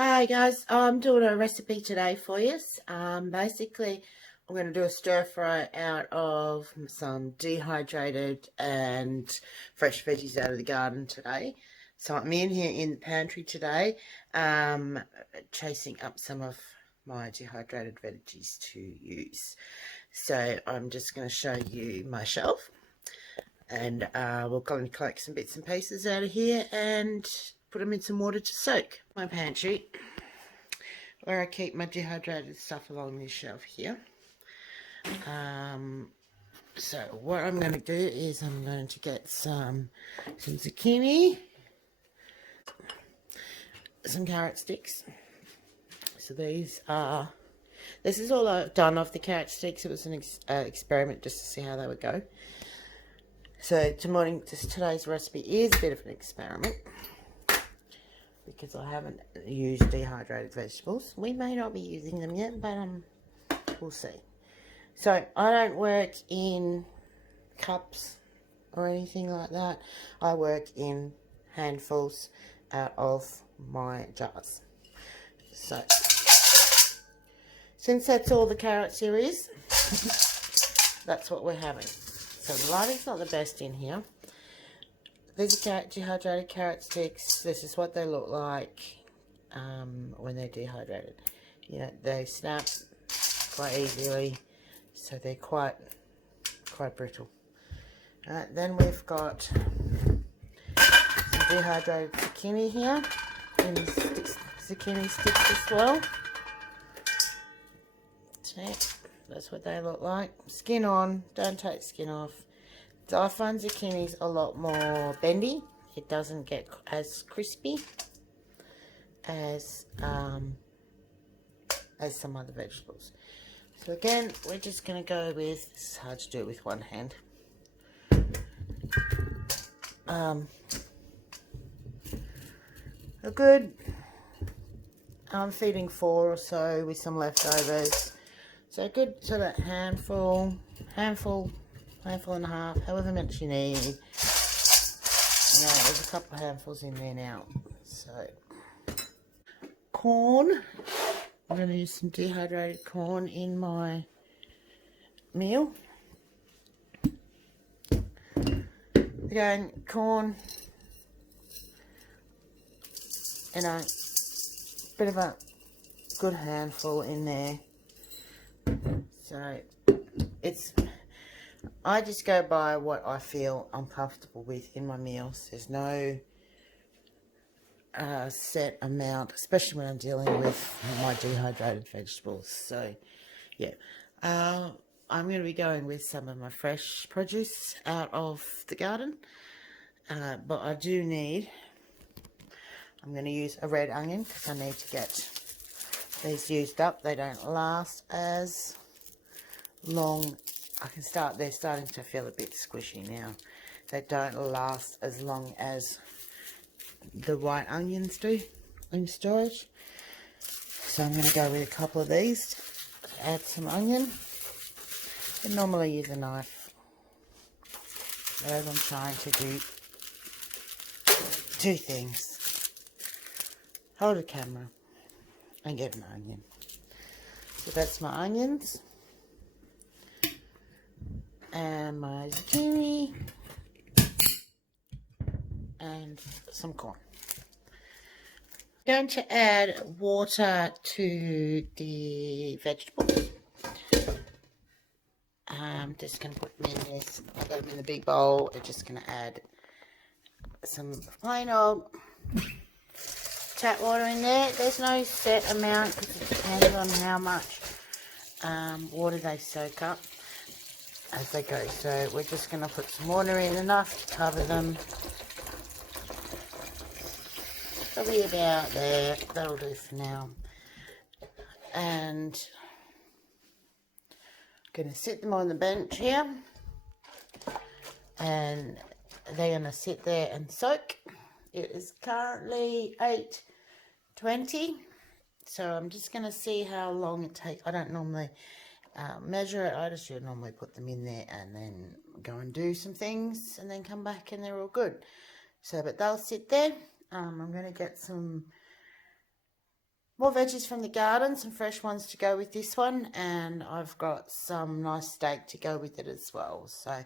Hi guys, I'm doing a recipe today for you. Basically, I'm going to do a stir fry out of some dehydrated and fresh veggies out of the garden today. So I'm in here in the pantry today, chasing up some of my dehydrated veggies to use. So I'm just going to show you my shelf, and we're going to collect some bits and pieces out of here and put them in some water to soak. My pantry, where I keep my dehydrated stuff along this shelf here. So what I'm going to do is I'm going to get some zucchini, some carrot sticks. So this is all I've done of the carrot sticks. It was an experiment just to see how they would go. So today's recipe is a bit of an experiment, because I haven't used dehydrated vegetables. We may not be using them yet, but we'll see. So I don't work in cups or anything like that. I work in handfuls out of my jars. So since that's all the carrots here is, that's what we're having. So the lighting's not the best in here. These are dehydrated carrot sticks. This is what they look like when they're dehydrated. You know, they snap quite easily, so they're quite brittle. Then we've got some dehydrated zucchini here, in zucchini sticks as well. Okay, that's what they look like. Skin on, don't take skin off. So I find zucchini's a lot more bendy. It doesn't get as crispy as some other vegetables. So again, we're just going to go with, it's hard to do it with one hand. A good, I'm feeding 4 or so with some leftovers. So a good sort of handful and a half, however much you need. There's a couple of handfuls in there now. So corn, I'm going to use some dehydrated corn in my meal. Again, corn, you know, bit of a good handful in there. So I just go by what I feel I'm comfortable with in my meals. There's no set amount, especially when I'm dealing with my dehydrated vegetables. So yeah, I'm going to be going with some of my fresh produce out of the garden, but I do need, I'm going to use a red onion because I need to get these used up. They don't last as long. They're starting to feel a bit squishy now. They don't last as long as the white onions do in storage. So I'm going to go with a couple of these to add some onion. I normally use a knife, but as I'm trying to do 2 things, hold a camera and get an onion. So that's my onions and my zucchini and some corn. I'm going to add water to the vegetables. I'm just going to put them in this, put them in the big bowl. I'm just going to add some plain old tap water in there. There's no set amount because it depends on how much water they soak up as they go. So we're just going to put some water in, enough to cover them. Probably about there. That'll do for now. And I'm going to sit them on the bench here, and they're going to sit there and soak. It is currently 8:20, so I'm just going to see how long it takes. I don't normally measure it. I just normally put them in there and then go and do some things and then come back and they're all good. So, but they'll sit there. I'm going to get some more veggies from the garden, some fresh ones to go with this one, and I've got some nice steak to go with it as well. So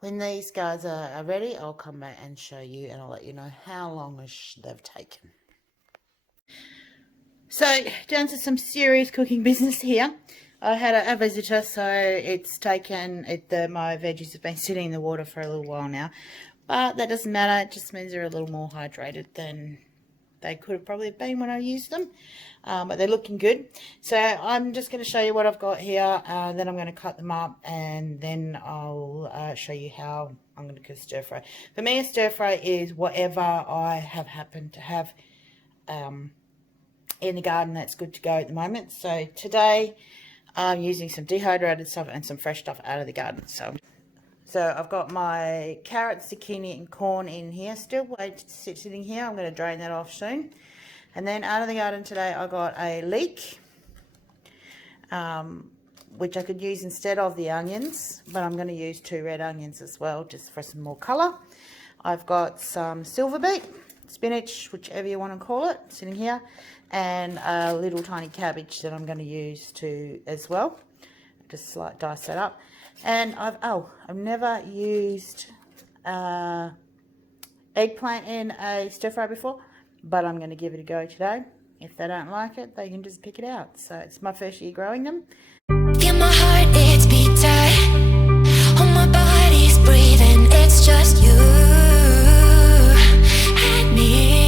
when these guys are ready, I'll come back and show you, and I'll let you know how long they've taken. So down to some serious cooking business here. I had a visitor, so it's taken, my veggies have been sitting in the water for a little while now. But that doesn't matter, it just means they're a little more hydrated than they could have probably been when I used them. But they're looking good. So I'm just going to show you what I've got here, then I'm going to cut them up, and then I'll show you how I'm going to cook stir fry. For me, a stir fry is whatever I have happened to have in the garden that's good to go at the moment. So today I'm using some dehydrated stuff and some fresh stuff out of the garden. So I've got my carrots, zucchini and corn in here, still sitting here. I'm going to drain that off soon. And then out of the garden today I got a leek, which I could use instead of the onions, but I'm going to use 2 red onions as well, just for some more colour. I've got some silver beet, spinach, whichever you want to call it, sitting here, and a little tiny cabbage that I'm going to use as well. Just dice that up. And I've never used eggplant in a stir fry before, but I'm going to give it a go today. If they don't like it, they can just pick it out. So it's my first year growing them. Feel my heart, it's beat tight. All my body's breathing, it's just you and me.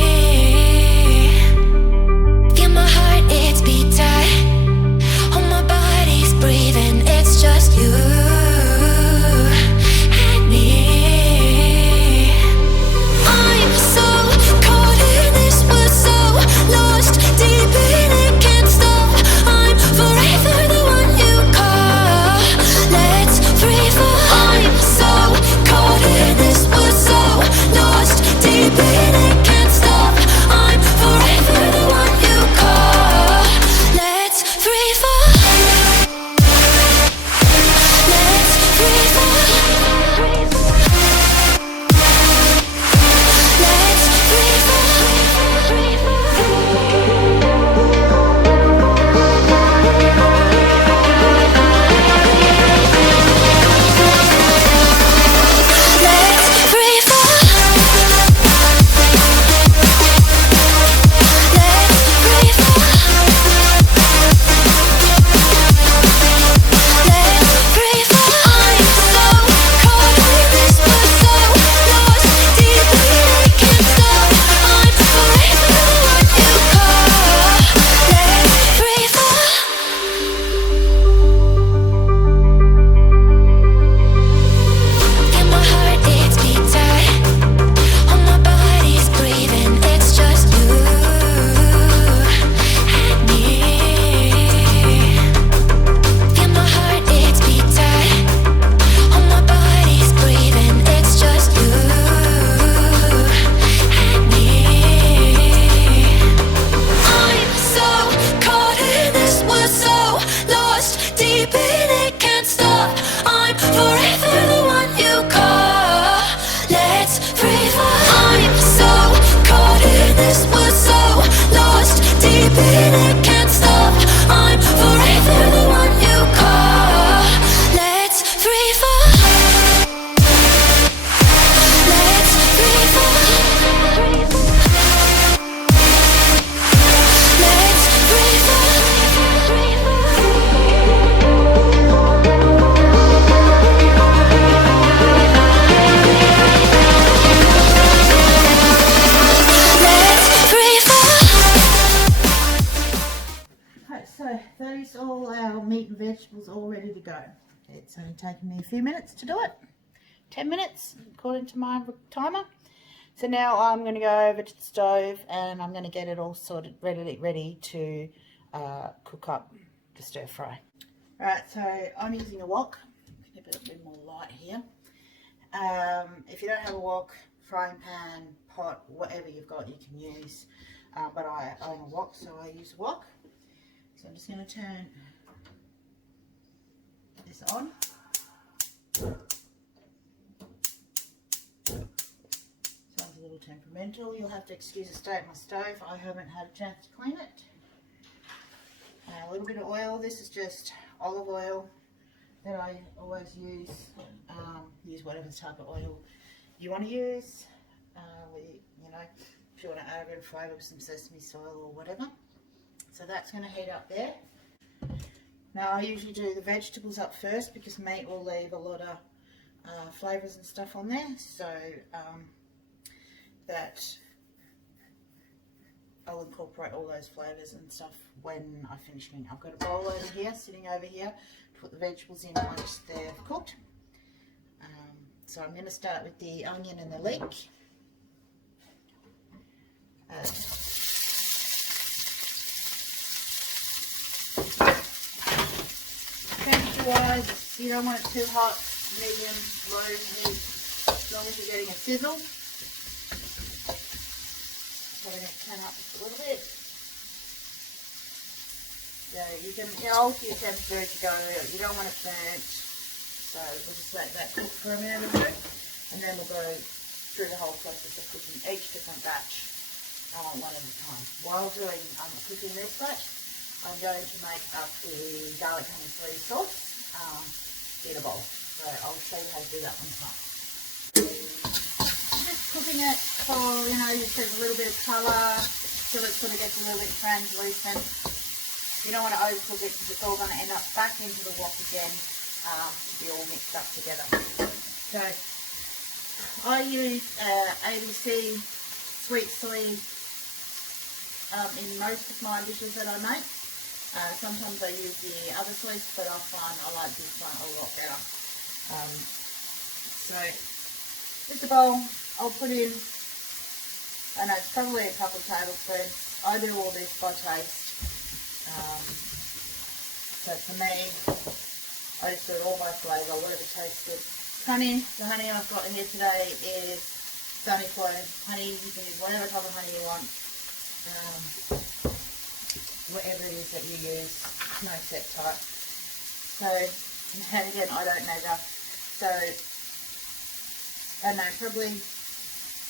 Feel my heart, it's beat tight. All my body's breathing, it's just you and me. I'm so caught in this, we're so lost deep in it, can't stop. I'm forever the one you call. Let's free fall. I'm so caught in this, we're so lost deep in it, can't stop. I'm forever the one you call. Let's free fall. Let's free fall. Let's free fall. Let's free fall. Let's free fall. Let's free fall. I'm so caught in this, we're so lost deep in it, can't stop. I'm forever the one you call. Let's free fall. Feel my heart, it's beat tight. All my body's breathing, it's just you and me. Feel my heart, it's beat tight. All my body's breathing, it's just you and me. I'm so caught in this, we're so lost deep in it, can't stop. I'm forever the one you call. Let's free fall. I'm so caught in this, we're so lost deep in it, can't stop. I'm forever the one you call. Let's free fall. Let's free fall. Let's free fall. Let's free fall. Okay, so that is all our meat and vegetables all ready to go. It's only taken me a few minutes to do it. 10 minutes according to my timer. So now I'm going to go over to the stove and I'm going to get it all sorted, ready to cook up the stir fry. Alright, so I'm using a wok. Give it a bit more light here. If you don't have a wok, frying pan, pot, whatever you've got you can use. But I own a wok, so I use a wok. So I'm just going to turn this on. Sounds a little temperamental. You'll have to excuse the state of my stove. I haven't had a chance to clean it. A little bit of oil. This is just olive oil that I always use. Use whatever type of oil you want to use. You know, if you want to add a bit of flavour with some sesame oil or whatever. So that's going to heat up there. Now I usually do the vegetables up first because meat will leave a lot of flavours and stuff on there. So that I'll incorporate all those flavours and stuff when I finish meat. I've got a bowl over here, sitting over here, to put the vegetables in once they're cooked. So I'm going to start with the onion and the leek. Temperature-wise, you don't want it too hot, medium, low heat, as long as you're getting a sizzle. So we're going to turn up just a little bit. So you can alter your temperature as you go. You don't want it burnt. So we'll just let that cook for a minute or two, and then we'll go through the whole process of cooking each different batch one at a time. While doing cooking this batch, I'm going to make up the garlic honey soy sauce in a bowl. So I'll show you how to do that one time. Just cooking it for, you know, just a little bit of colour till it sort of gets a little bit translucent. You don't want to overcook it because it's all going to end up back into the wok again. To be all mixed up together. So I use ABC sweet soy in most of my dishes that I make. Sometimes I use the other sweets, but I find I like this one a lot better. So just a bowl, I'll put in, I know it's probably a couple of tablespoons. I do all this by taste. So for me, I just do it all by flavour, whatever tastes good. Honey, the honey I've got here today is Sunny Flow honey. You can use whatever type of honey you want. Whatever it is that you use, no set type. So, and again, I don't measure. So, I don't know, probably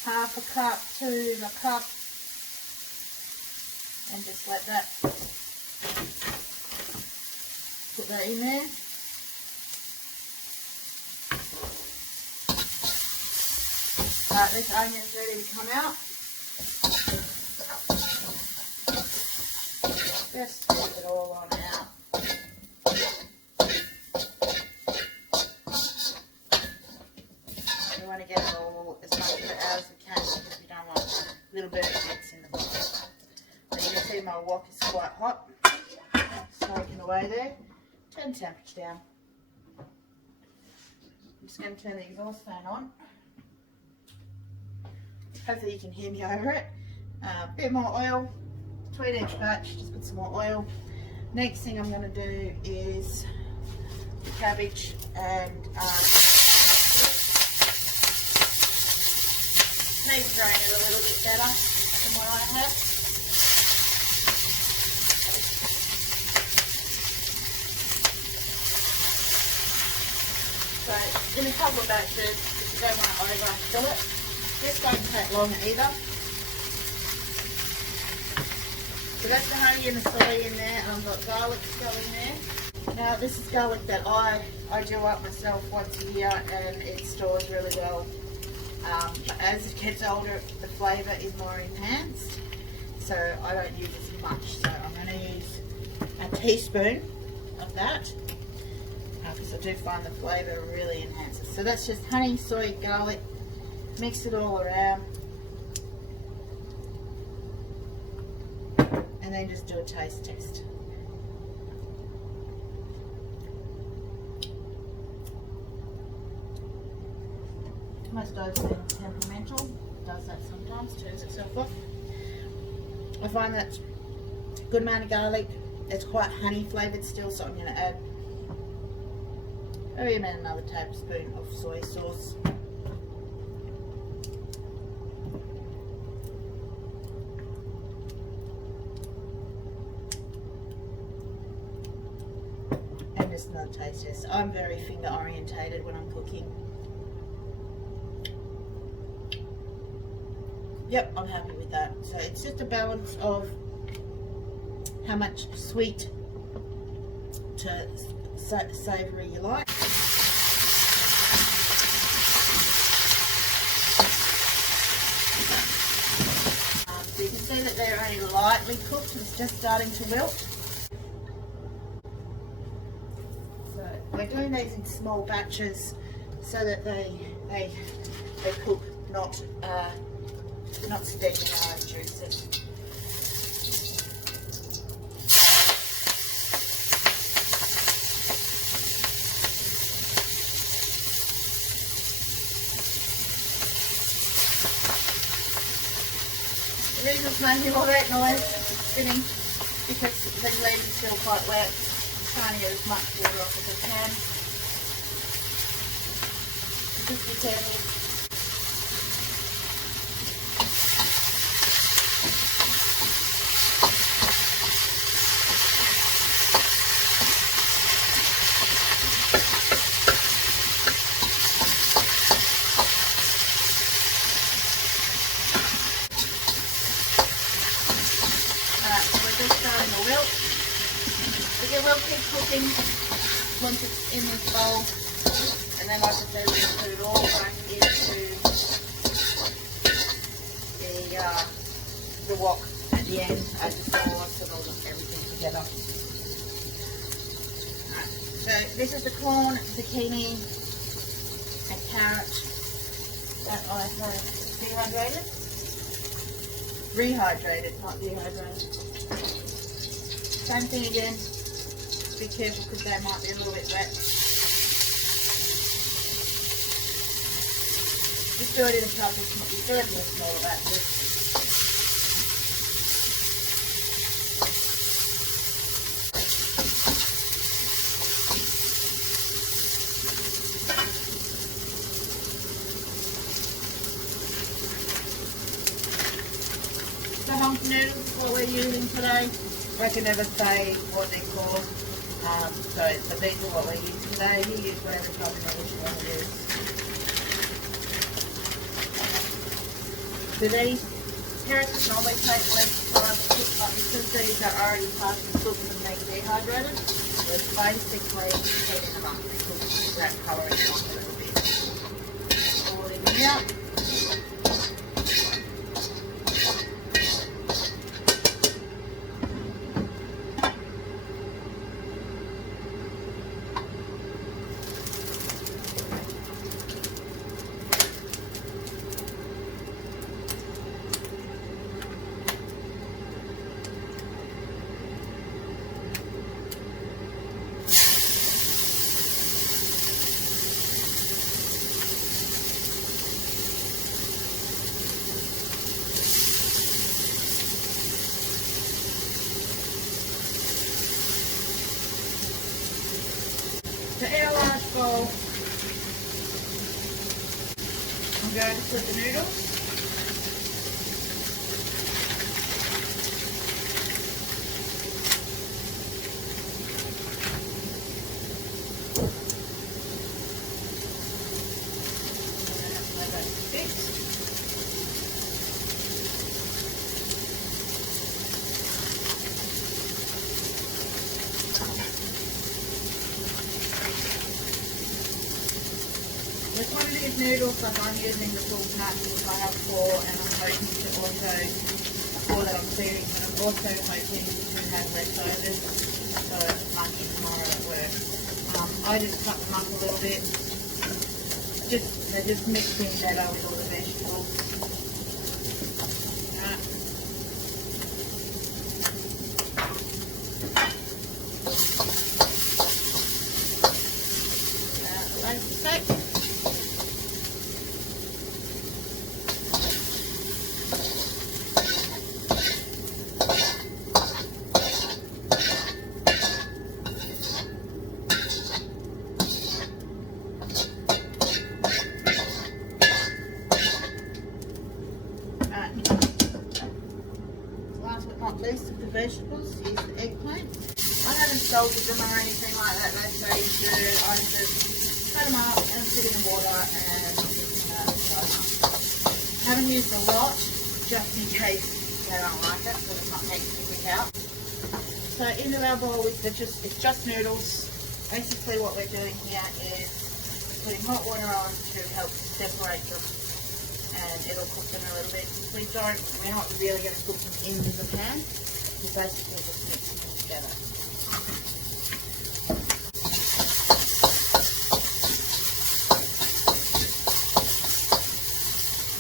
half a cup to a cup. And just let that, put that in there. This onion's ready to come out. Just put it all on out. We want to get it all as much of it out as we can because we don't want little bit of bits in the bottom. So you can see my wok is quite hot. Smoking away there. Turn the temperature down. I'm just going to turn the exhaust fan on. Hopefully you can hear me over it. A bit more oil between each batch, just put some more oil. Next thing I'm going to do is the cabbage and need to drain it a little bit better than what I have. So in a couple of batches, if you don't want to overfill it. This won't take long either. So that's the honey and the soy in there, and I've got garlic to go in there. Now this is garlic that I do up myself once a year, and it stores really well. But as it gets older, the flavour is more enhanced, so I don't use as much. So I'm going to use a teaspoon of that, because I do find the flavour really enhances. So that's just honey, soy, garlic. Mix it all around and then just do a taste test. My stove's been temperamental, does that sometimes, turns itself off. I find that a good amount of garlic. It's quite honey flavoured still, so I'm going to add maybe about another tablespoon of soy sauce. Just another taste test. I'm very finger orientated when I'm cooking. Yep, I'm happy with that. So it's just a balance of how much sweet savoury you like. So you can see that they're only lightly cooked, it's just starting to wilt. So we're doing these in small batches so that they cook, not steaming our juices. The reason it's making all that noise spinning because these leaves are still quite wet. I'm trying to get as much water off as I can. Just be careful. We're just starting to wilt. Again, we'll keep cooking once it's in this bowl, and then like I said, we'll put it all back into the wok at the end, add the sauce and all everything together. Right. So this is the corn, zucchini, and carrot that I have dehydrated. Rehydrated, not dehydrated. Same thing again, be careful because they might be a little bit wet. Just do it in a couple, just do it in a smaller batches. The hump noodles is what we're using today. I can never say what they're called. So these are what we're using today. You use whatever type of noodles you want to use. So these carrots normally take less time to cook, but because these are already partially cooked and being dehydrated, we're basically heating them up because that colouring on a little bit. Pour it in here. So in a large bowl, I'm going to put the noodles. The quantity of noodles, like I'm using the full packets, I have 4, and I'm hoping to also, 4 that I'm serving, and I'm also hoping to have leftovers, so lunch tomorrow at work. I just cut them up a little bit, they're just mixed in better with all the vegetables. Like so. Last but not least, of the vegetables, use the eggplant. I haven't salted them or anything like that, that's how you do it. I just set them up and put in the water and I'm just going to fry them up. I haven't used a lot, just in case they don't like it, so it's not heat to pick out. So So into our bowl it's just noodles. Basically what we're doing here is putting hot water on to help separate them, and it'll cook them a little bit. We're not really going to cook them in the pan. We're basically just mixing them together.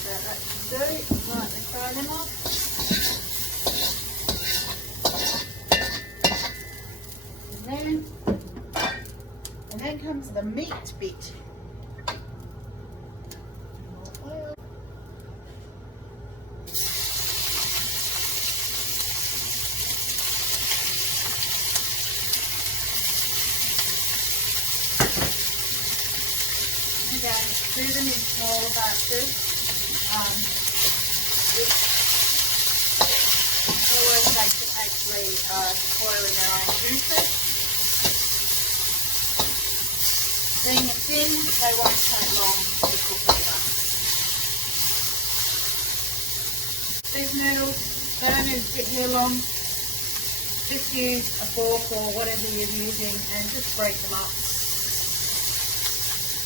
So that should do. Lightly fry them up. And then comes the meat bit. Oil. Again, do them in smaller batches. It always takes it actually boil in their own juices. Being it's in, they won't take long to cook either. These noodles, they don't need to sit here long. Just use a fork or whatever you're using and just break them up.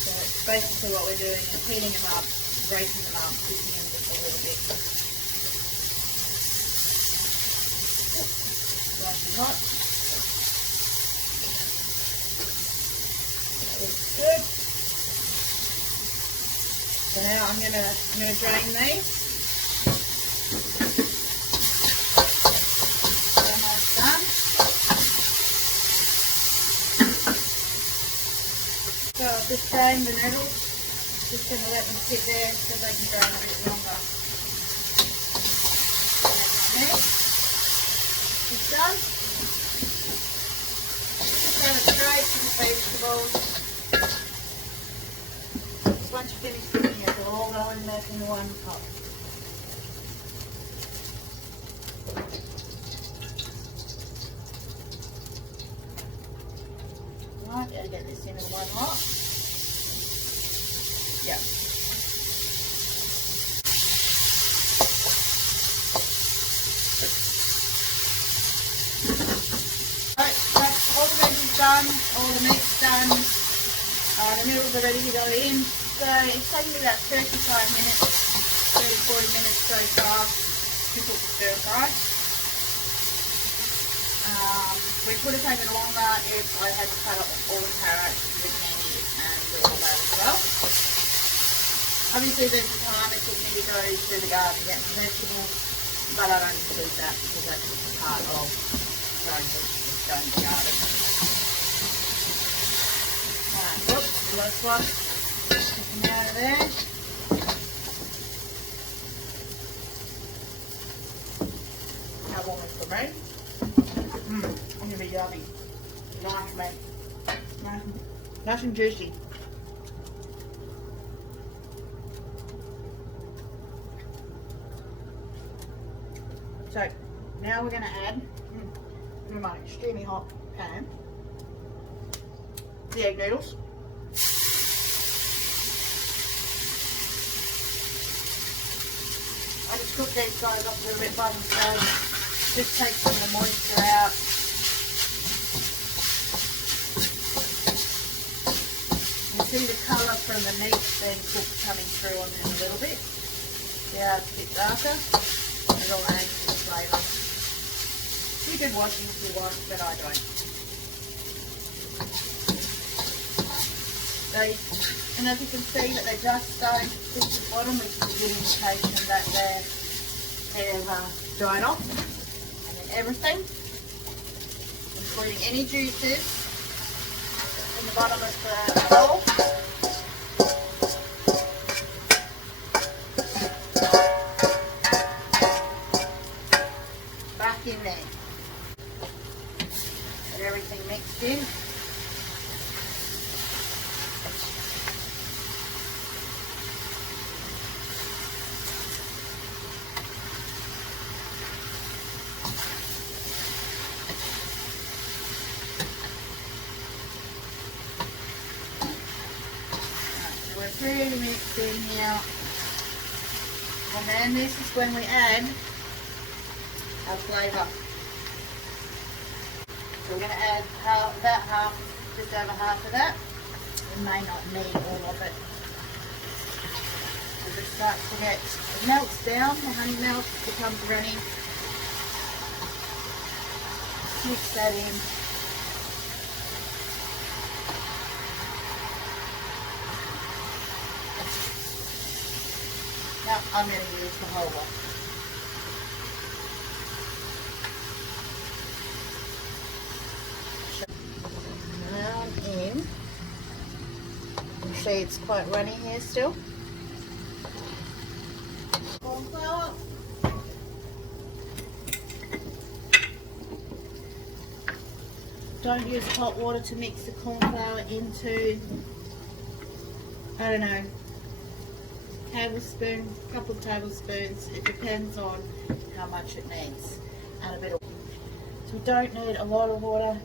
So it's basically what we're doing is heating them up, breaking them up, cooking them just a little bit. Nice and hot. Looks good. So now I'm gonna drain these. Almost done. So I've just drained the noodles. Just gonna let them sit there so they can drain a bit longer. And my meat is done. Just add it straight to the vegetables. Once you finish cooking it, they'll all go in there in one pot. Right, gotta get this in one lot. Yeah. Right, that's all the veggies done, all the meat's done. The noodles are ready to go in. So it's taken me about 35 minutes, 30-40 minutes so far to cook the stir fry. Which would have taken longer if I had to cut up all the carrots, the candy and do all that as well. Obviously there's the time it took me to go to the garden to get my vegetables, but I don't include that because that's just a part of growing vegetables, going to the garden. Alright, whoops, the last one. Get them out of there. How warm is the meat? I'm going to be yummy. Nice meat. Nice and juicy. So, now we're going to add, in my extremely hot pan, the egg noodles. I just cook these guys up a little bit by themselves. Just take some of the moisture out. You see the colour from the meat being cooked coming through on them a little bit. See how it's a bit darker? It all adds to the flavour. You can wash them if you want, but I don't. And as you can see that they're just starting to stick to the bottom, which is a good indication that they've dried off. And then everything, including any juices in the bottom of the bowl. Back in there. Get everything mixed in. Pretty mixed in here, and then this is when we add our flavour. So we're going to add just over half of that. We may not need all of it. As it starts to it melts down, the honey melts, becomes runny. Mix that in. Now I'm going to use the whole lot. Down in. You see it's quite runny here still. Corn flour. Don't use hot water to mix the corn flour into, I don't know, tablespoon, couple of tablespoons. It depends on how much it needs. And a bit of, so we don't need a lot of water.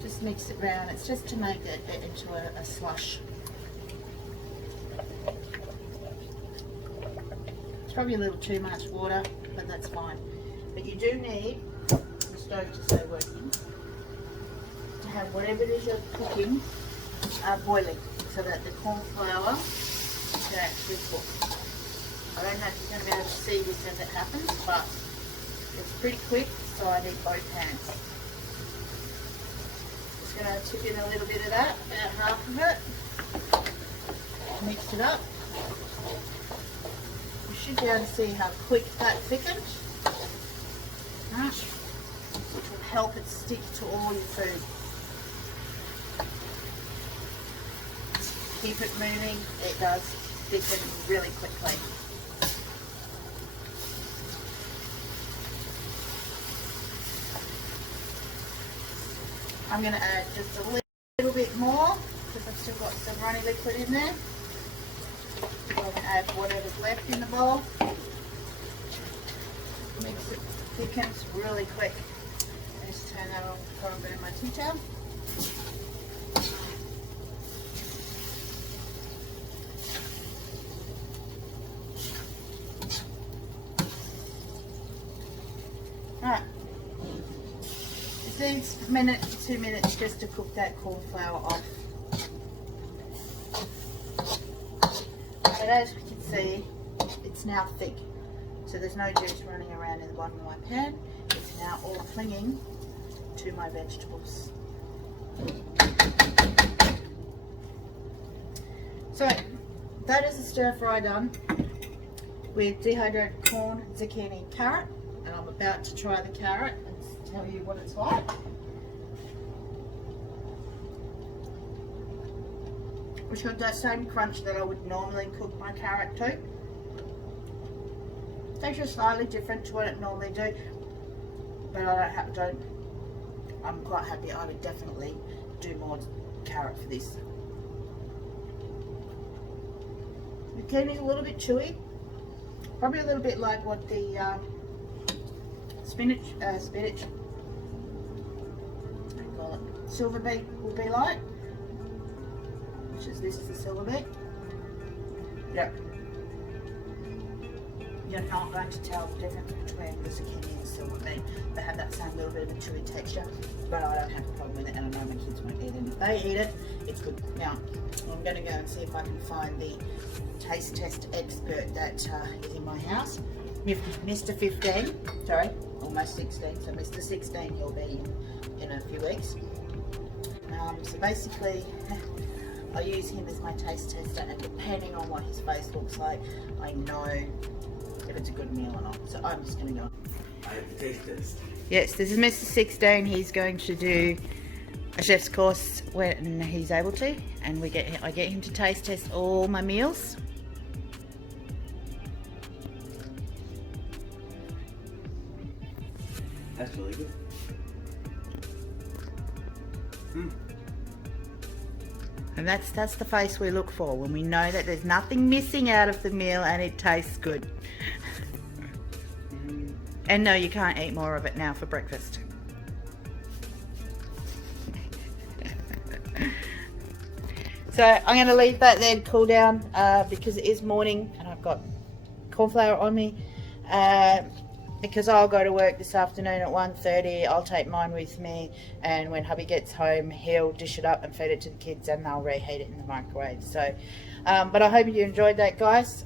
Just mix it round. It's just to make it into a slush. It's probably a little too much water, but that's fine. But you do need the stove to stay working, to have whatever it is you're cooking boiling, so that the corn flour can actually cook. I don't know if you're going to be able to see this as it happens, but it's pretty quick, so I need both hands. Just going to tip in a little bit of that, about half of it. Mix it up. You should be able to see how quick that thickens. Right. Which will help it stick to all your food. Keep it moving, it does thicken really quickly. I'm going to add just a little bit more because I've still got some runny liquid in there. I'm going to add whatever's left in the bowl. Mix it, thickens really quick. Just turn that off before I burn my tea towel. Right. It needs a minute to 2 minutes just to cook that corn flour off. But as you can see, it's now thick. So there's no juice running around in the bottom of my pan. It's now all clinging to my vegetables. So that is a stir fry done with dehydrated corn, zucchini, carrot. And I'm about to try the carrot and tell you what it's like. Which got that same crunch that I would normally cook my carrot to. Tastes slightly different to what it normally do, but I'm quite happy. I would definitely do more carrot for this. The zucchini's a little bit chewy, probably a little bit like what the spinach, I call it, silver beet will be like, which is this is the silver beet. Yeah. You're not going to tell the difference between the zucchini and the silver beet. They have that same little bit of a chewy texture, but I don't have a problem with it, and I know my kids won't eat it. If they eat it, it's good. Now, I'm going to go and see if I can find the taste test expert that is in my house. Mr. 15, sorry, almost 16, so Mr. 16 he'll be in a few weeks. So basically, I use him as my taste tester, and depending on what his face looks like, I know if it's a good meal or not. So I'm just going to go. I have the taste test. Yes, this is Mr. 16. He's going to do a chef's course when he's able to, and I get him to taste test all my meals. That's really good. And that's the face we look for when we know that there's nothing missing out of the meal and it tastes good. And no, you can't eat more of it now for breakfast. So I'm going to leave that there to cool down because it is morning and I've got corn flour on me. because I'll go to work this afternoon at 1:30. I'll take mine with me, and when hubby gets home, he'll dish it up and feed it to the kids, and they'll reheat it in the microwave. So, but I hope you enjoyed that, guys.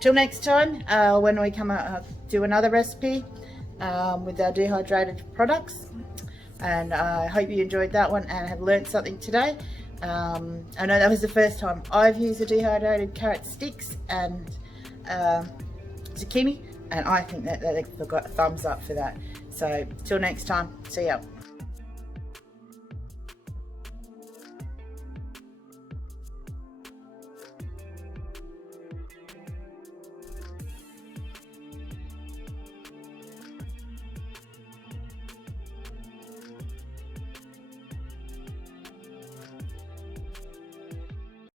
Till next time, when we come out do another recipe with our dehydrated products, and I hope you enjoyed that one and have learnt something today. I know that was the first time I've used the dehydrated carrot sticks and zucchini, and I think that they've got a thumbs up for that. So till next time, see ya.